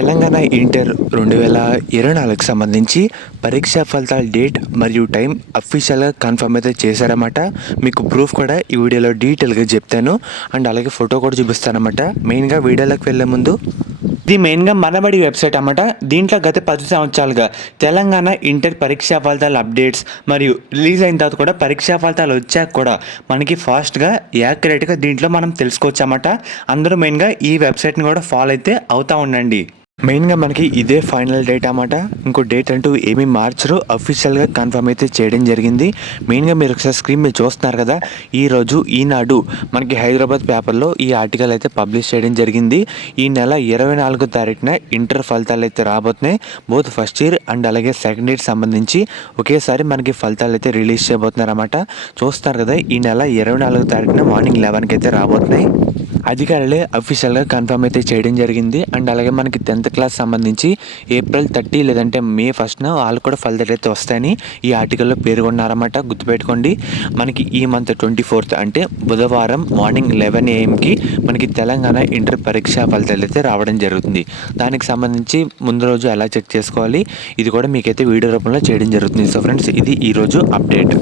Telangana inter 2024కి సంబంధించి పరీక్షా ఫలితాల డేట్ మరియు టైం అఫీషియల్‌గా కన్ఫర్మ్ అయితే చేశారన్నమాట. మీకు ప్రూఫ్ కూడా ఈ వీడియోలో డీటెయిల్‌గా చెప్తాను. అండ్ అలాగే ఫోటో కూడా చూపిస్తానన్నమాట. మెయిన్‌గా వీడియోలోకి వెళ్ళే ముందు ఇది మెయిన్‌గా మనబడి వెబ్‌సైట్ అన్నమాట. దీంట్లో గత 10 సంవత్సరాలుగా తెలంగాణ ఇంటర్ పరీక్షా ఫలితాల అప్డేట్స్ మరియు రిలీజ్ అయిన తర్వాత కూడా పరీక్షా ఫలితాలు వచ్చాక కూడా మనకి ఫాస్ట్‌గా యాక్యురేట్‌గా దీంట్లో మనం తెలుసుకోవచ్చన్నమాట. అందరూ మెయిన్‌గా ఈ వెబ్‌సైట్‌ని కూడా ఫాలో అయితే అవుతా ఉండండి. మెయిన్‌గా మనకి ఇదే ఫైనల్ డేట్ అన్నమాట. ఇంకో డేట్ అంటూ ఏమీ మార్చరు. అఫీషియల్‌గా కన్ఫర్మ్ అయితే చేయడం జరిగింది. మెయిన్‌గా మీరు ఒకసారి స్క్రీన్ మీద చూస్తున్నారు కదా, ఈరోజు ఈనాడు మనకి హైదరాబాద్ పేపర్లో ఈ ఆర్టికల్ అయితే పబ్లిష్ చేయడం జరిగింది. ఈ నెల 24వ తారీఖున ఇంటర్ ఫలితాలు అయితే రాబోతున్నాయి. బోత్ ఫస్ట్ ఇయర్ అండ్ అలాగే సెకండ్ ఇయర్ సంబంధించి ఒకేసారి మనకి ఫలితాలు అయితే రిలీజ్ చేయబోతున్నారు అన్నమాట. చూస్తున్నారు కదా, ఈ నెల 24వ తారీఖున మార్నింగ్ 11కి అయితే రాబోతున్నాయి. అధికారులే అఫీషియల్‌గా కన్ఫర్మ్ అయితే చేయడం జరిగింది. అండ్ అలాగే మనకి 10th క్లాస్ సంబంధించి ఏప్రిల్ 30 లేదంటే మే 1న వాళ్ళు కూడా ఫలితాలు అయితే వస్తాయని ఈ ఆర్టికల్లో పేర్కొన్నారన్నమాట. గుర్తుపెట్టుకోండి. మనకి ఈ మంత్ 24th అంటే బుధవారం మార్నింగ్ 11 AM మనకి తెలంగాణ ఇంటర్ పరీక్షా ఫలితాలు అయితే రావడం జరుగుతుంది. దానికి సంబంధించి ముందు రోజు ఎలా చెక్ చేసుకోవాలి ఇది కూడా మీకైతే వీడియో రూపంలో చేయడం జరుగుతుంది. సో ఫ్రెండ్స్, ఇది ఈరోజు అప్డేట్.